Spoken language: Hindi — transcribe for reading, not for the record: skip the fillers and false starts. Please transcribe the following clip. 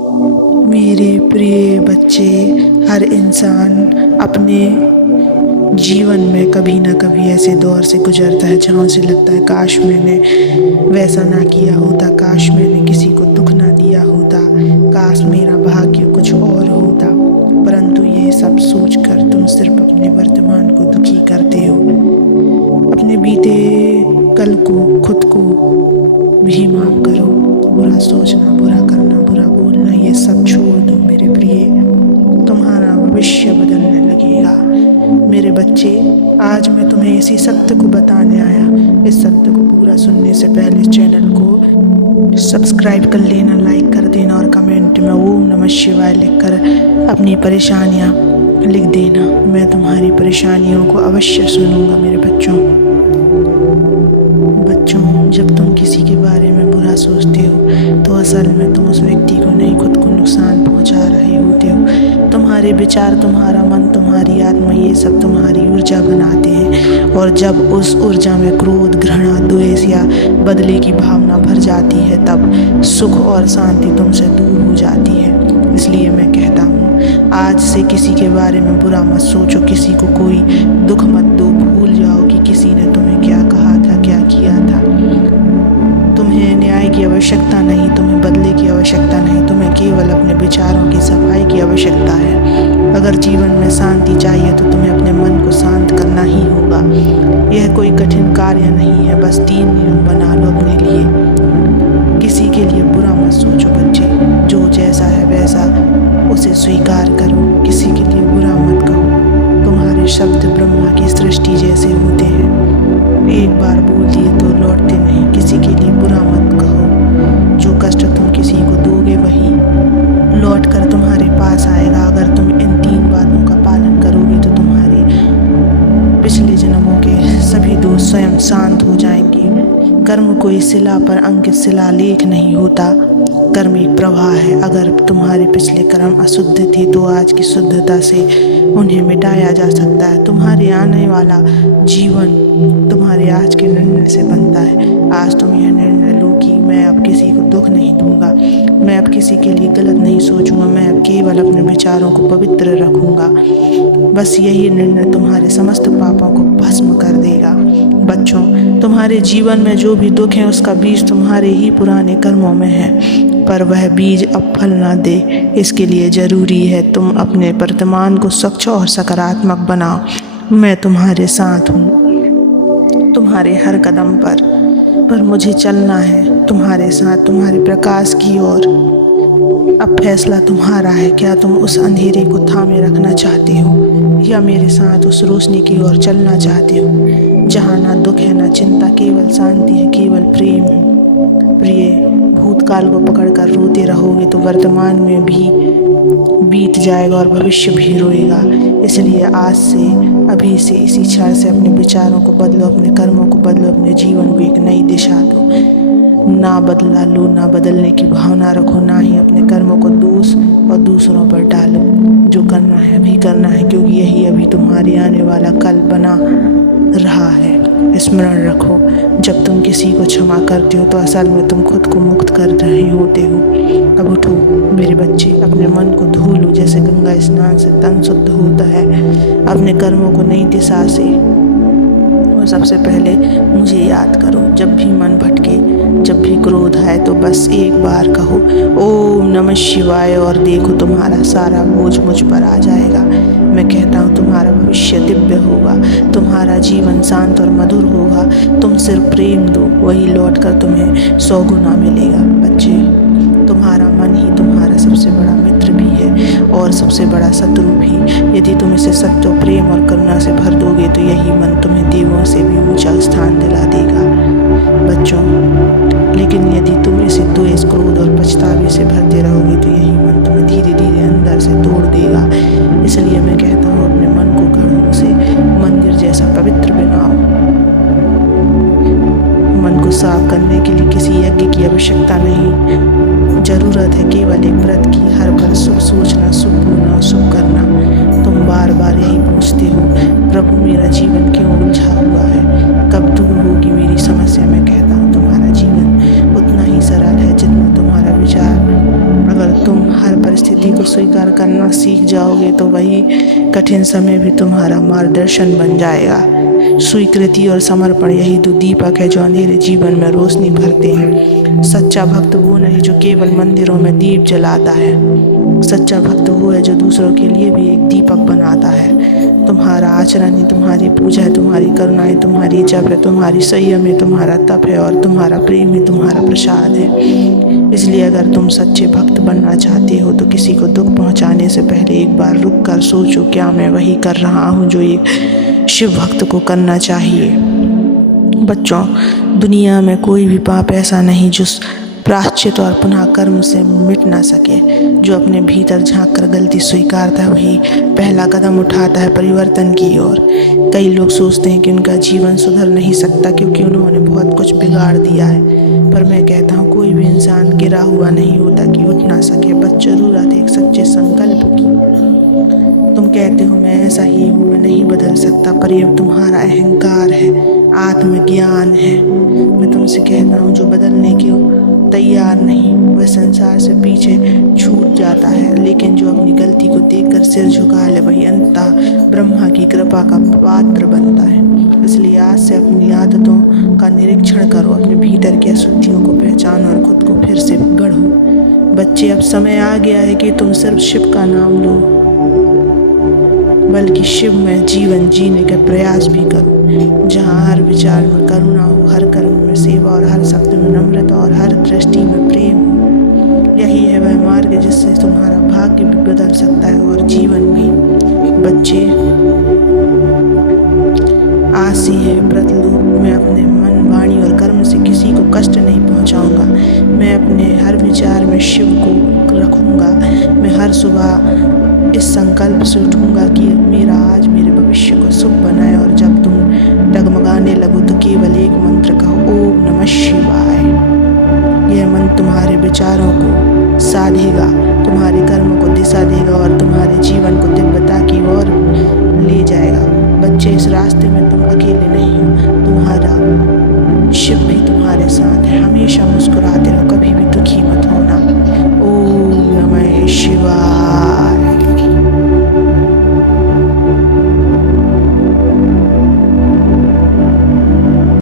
मेरे प्रिय बच्चे, हर इंसान अपने जीवन में कभी ना कभी ऐसे दौर से गुजरता है जहाँ उसे लगता है काश मैंने वैसा ना किया होता, काश मैंने किसी को दुख ना दिया होता, काश मेरा भाग्य कुछ और होता। परंतु ये सब सोचकर तुम सिर्फ अपने वर्तमान को दुखी करते हो। अपने बीते कल को, खुद को भी माफ करो। बुरा सोचना, बुरा करना, बुरा बोलना, ये सब छोड़ दो मेरे प्रिय। तुम्हारा भविष्य बदलने लगेगा। मेरे बच्चे, आज मैं तुम्हें इसी सत्य को बताने आया। इस सत्य को पूरा सुनने से पहले चैनल को सब्सक्राइब कर लेना, लाइक कर देना और कमेंट में ओम नमः शिवाय लिखकर अपनी परेशानियाँ लिख देना। मैं तुम्हारी परेशानियों को अवश्य सुनूंगा मेरे बच्चों। जब तुम किसी के बारे में बुरा सोचते हो तो असल में तुम उस व्यक्ति को नहीं, खुद को नुकसान पहुंचा रहे होते हो। तुम्हारे विचार, तुम्हारा मन, तुम्हारी आत्मा, ये सब तुम्हारी ऊर्जा बनाते हैं। और जब उस ऊर्जा में क्रोध, घृणा, द्वेष या बदले की भावना भर जाती है, तब सुख और शांति तुमसे दूर हो जाती है। इसलिए मैं कहता हूँ, आज से किसी के बारे में बुरा मत सोचो, किसी को कोई दुख मत दो। भूल जाओ कि किसी ने तुम्हें क्या कहा था, क्या किया था। तुम्हें न्याय की आवश्यकता नहीं, तुम्हें बदले की आवश्यकता नहीं, तुम्हें केवल अपने विचारों की सफाई की आवश्यकता है। अगर जीवन में शांति चाहिए तो तुम्हें अपने मन को शांत करना ही होगा। यह कोई कठिन कार्य नहीं है, बस 3 नियम बना लो अपने लिए। किसी के लिए बुरा मत सोचो बच्चे, जो जैसा है वैसा उसे स्वीकार करो। किसी के लिए बुरा मत कहो। तुम्हारे शब्द ब्रह्मा की सृष्टि जैसे होते हैं, एक बार बोल दिए तो लौटते नहीं। किसी के लिए बुरा मत कहो। जो कष्ट तुम किसी को दोगे वही लौट कर तुम्हारे पास आएगा। अगर तुम इन 3 बातों का पालन करोगे तो तुम्हारे पिछले जन्मों के सभी दोष स्वयं शांत हो जाएंगे। कर्म कोई शिला पर अंकित शिलालेख नहीं होता, कर्म एक प्रवाह है। अगर तुम्हारे पिछले कर्म अशुद्ध थे तो आज की शुद्धता से उन्हें मिटाया जा सकता है। तुम्हारे आने वाला जीवन तुम्हारे आज के निर्णय से बनता है। आज तुम यह निर्णय लो कि मैं अब किसी को दुख नहीं दूंगा, मैं अब किसी के लिए गलत नहीं सोचूंगा, मैं अब केवल अपने विचारों को पवित्र रखूंगा। बस यही निर्णय तुम्हारे समस्त पापों को भस्म कर देगा। बच्चों, तुम्हारे जीवन में जो भी दुख है उसका बीज तुम्हारे ही पुराने कर्मों में है, पर वह बीज अब फल ना दे, इसके लिए जरूरी है तुम अपने वर्तमान को स्वच्छ और सकारात्मक बनाओ। मैं तुम्हारे साथ हूँ, तुम्हारे हर कदम पर मुझे चलना है तुम्हारे साथ, तुम्हारे प्रकाश की ओर। अब फैसला तुम्हारा है। क्या तुम उस अंधेरे को थामे रखना चाहते हो या मेरे साथ उस रोशनी की ओर चलना चाहते हो, जहाँ ना दुख है ना चिंता, केवल शांति है, केवल प्रेम है। प्रिय, भूतकाल को पकड़कर रोते रहोगे तो वर्तमान में भी बीत जाएगा और भविष्य भी रोएगा। इसलिए आज से, अभी से, इसी क्षण से अपने विचारों को बदलो, अपने कर्मों को बदलो, अपने जीवन को एक नई दिशा दो। ना बदला लो, ना बदलने की भावना रखो, ना ही अपने कर्मों को दोष और दूसरों पर डालो। जो करना है अभी करना है, क्योंकि यही अभी तुम्हारे आने वाला कल बना रहा है। स्मरण रखो, जब तुम किसी को क्षमा करते हो तो असल में तुम खुद को मुक्त कर रहे होते हो। अब उठो मेरे बच्चे, अपने मन को धो लो, जैसे गंगा स्नान से तन शुद्ध होता है। अपने कर्मों को नई दिशा से, और सबसे पहले मुझे याद करो। जब भी मन भटके, जब भी क्रोध आए तो बस एक बार कहो ओम नमः शिवाय, और देखो तुम्हारा सारा बोझ मुझ पर आ जाएगा। मैं कहता हूँ तुम्हारा भविष्य दिव्य होगा, तुम्हारा जीवन शांत और मधुर होगा। तुम सिर्फ प्रेम दो, वही लौटकर तुम्हें 100 गुना मिलेगा। बच्चे, तुम्हारा मन ही तुम्हारा सबसे बड़ा मित्र भी है और सबसे बड़ा शत्रु भी। यदि तुम इसे सत्य, प्रेम और करुणा से भर दोगे तो यही मन तुम्हें देवों से भी ऊंचा स्थान दिला देगा। बच्चों, लेकिन यदि तुम इसे द्वेष, क्रोध और पछतावे से भरते रहोगे तो यही मन तुम्हें धीरे धीरे अंदर से तोड़ देगा। इसलिए मैं कहता हूँ अपने मन को गढ़ो, उसे मंदिर जैसा पवित्र बनाओ। मन को साफ करने के लिए किसी यज्ञ की आवश्यकता नहीं, जरूरत है केवल एक व्रत की। हर पल शुभ सोचना, शुभ बोलना और शुभ करना। तुम बार बार यही पूछते हो, प्रभु मेरा जीवन क्यों उलझा हुआ है, कब दूर होगी मेरी समस्या। मैं कहता हूँ तुम्हारा जीवन उतना ही सरल है जितना तुम्हारा विचार। अगर जब तुम हर परिस्थिति को स्वीकार करना सीख जाओगे तो वही कठिन समय भी तुम्हारा मार्गदर्शन बन जाएगा। स्वीकृति और समर्पण यही दो दीपक है जो अंधेरे जीवन में रोशनी भरते हैं। सच्चा भक्त वो नहीं जो केवल मंदिरों में दीप जलाता है, सच्चा भक्त वो है जो दूसरों के लिए भी एक दीपक बनाता है। तुम्हारा आचरण ही तुम्हारी पूजा है, तुम्हारी करुणा ही तुम्हारी जप है, तुम्हारी संयम ही तुम्हारा तप है और तुम्हारा प्रेम ही तुम्हारा प्रसाद है। इसलिए अगर तुम सच्चे भक्त बनना चाहते हो तो किसी को दुख पहुंचाने से पहले एक बार रुक कर सोचो, क्या मैं वही कर रहा हूँ जो एक शिव भक्त को करना चाहिए। बच्चों, दुनिया में कोई भी पाप ऐसा नहीं जो प्रायश्चित और पुनः कर्म से मिट ना सके। जो अपने भीतर झांक कर गलती स्वीकारता है वही पहला कदम उठाता है परिवर्तन की ओर। कई लोग सोचते हैं कि उनका जीवन सुधर नहीं सकता क्योंकि उन्होंने बहुत कुछ बिगाड़ दिया है, पर मैं कहता हूँ कोई भी इंसान गिरा हुआ नहीं होता कि उठ ना सके, बस जरूरत एक सच्चे संकल्प की। तुम कहते हो मैं ऐसा ही हूँ, मैं नहीं बदल सकता, पर यह तुम्हारा अहंकार है, आत्मज्ञान है। मैं तुमसे कहता हूँ जो बदलने के तैयार नहीं वह संसार से पीछे छूट जाता है, लेकिन जो अपनी गलती को देखकर सिर झुका ले वही अंततः ब्रह्मा की कृपा का पात्र बनता है। इसलिए आज से अपनी आदतों का निरीक्षण करो, अपने भीतर की अशुद्धियों को पहचानो और खुद को फिर से गढ़ो। बच्चे, अब समय आ गया है कि तुम सिर्फ शिव का नाम लो, बल्कि शिव में जीवन जीने का प्रयास भी करो, जहाँ हर विचार में करुणा हो, हर कर्म में सेवा और हर शब्द में नम्रता और हर दृष्टि में प्रेम हो। यही है वह मार्ग जिससे तुम्हारा भाग्य भी बदल सकता है और जीवन भी। बच्चे, आज से है व्रत लो, मैं अपने मन, वाणी और कर्म से किसी को कष्ट नहीं पहुंचाऊंगा। मैं अपने हर विचार में शिव को रखूंगा। मैं हर सुबह इस संकल्प से उठूंगा कि मेरा आज मेरे भविष्य को शुभ बनाए। और जब तुम डगमगाने लगो तो केवल एक मंत्र कहो, ओम नमः शिवाय। यह मंत्र तुम्हारे विचारों को साधेगा, तुम्हारे कर्म को दिशा देगा और तुम्हारे जीवन को दिव्यता की ओर